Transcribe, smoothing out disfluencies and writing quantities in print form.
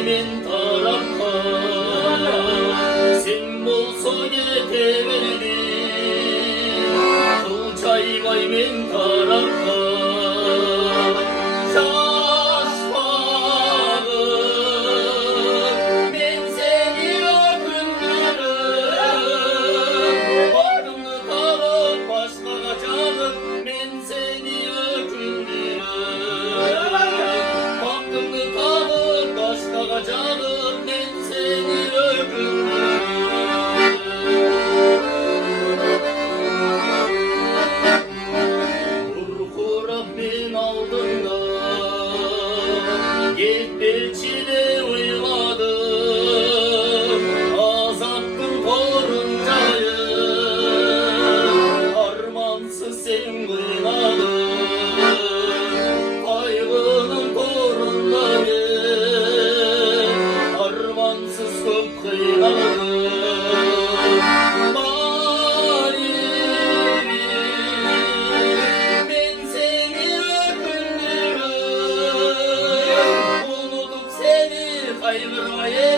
men tarapqa sen bolso kete berdin kılçaybay men tarapqa şaşpagın men seni ökündürüp baktımdı tarıp başkaga çağırıp men seni ökündürüp baktımdı tarıp başkaga çağırıp men seni ökündürüp kurkurap men aldımda gitmekçide uyladım azaptın koruncayı armansız sen kıynadın kaygının torunları armansız köp kıynadım ben seni ökündürüp unutup seni kaygırmayı